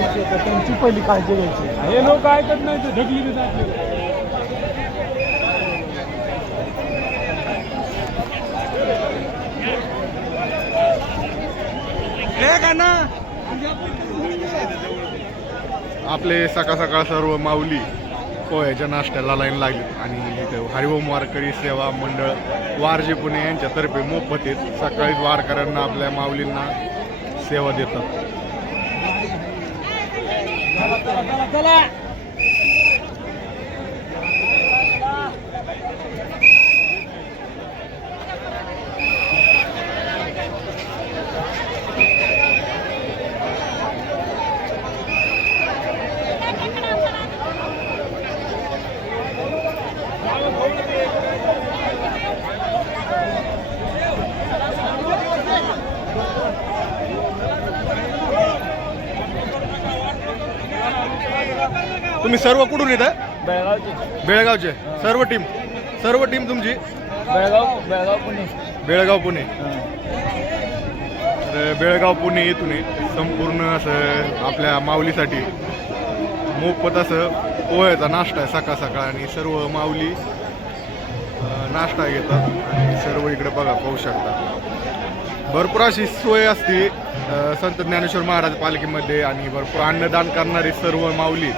पहिली काळजी घ्यायची. हे लोक ऐकत नाही ते ढकली देतात. आपले सकाळ सकाळ सर्व माऊली पोह्याच्या नाश्त्याला लाईन लागली. आणि इथे हरिओम वारकरी सेवा मंडळ वारजे पुणे यांच्यातर्फे मोफत आहेत. सकाळीच वारकऱ्यांना आपल्या माऊलींना सेवा देतात. चला. चला चला तुम्ही सर्व कुठून येता बेळगावची. बेळगावचे. सर्व टीम. सर्व टीम तुमची? बेळगाव बेळगाव पुणे. बेळगाव पुणे. तर बेळगाव पुणे येथून. संपूर्ण असं आपल्या माऊलीसाठी मोफत असं पोह्याचा नाश्ता आहे सकाळ सकाळ आणि सर्व माऊली अं, नाश्ता घेतात आणि सर्व इकडे बघा पाहू शकता. भरपूर अशी सोय असते अं, संत ज्ञानेश्वर महाराज पालखीमध्ये आणि भरपूर अन्नदान करणारी सर्व माऊली.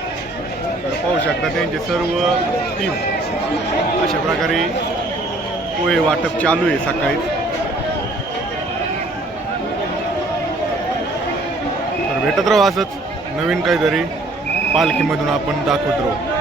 तर पाहू शकता त्यांचे सर्व टीम अशा प्रकारे पोहे वाटप चालू आहे सकाळीच तर भेटत राहू असंच. नवीन काहीतरी पालखीमधून आपण दाखवत राहू.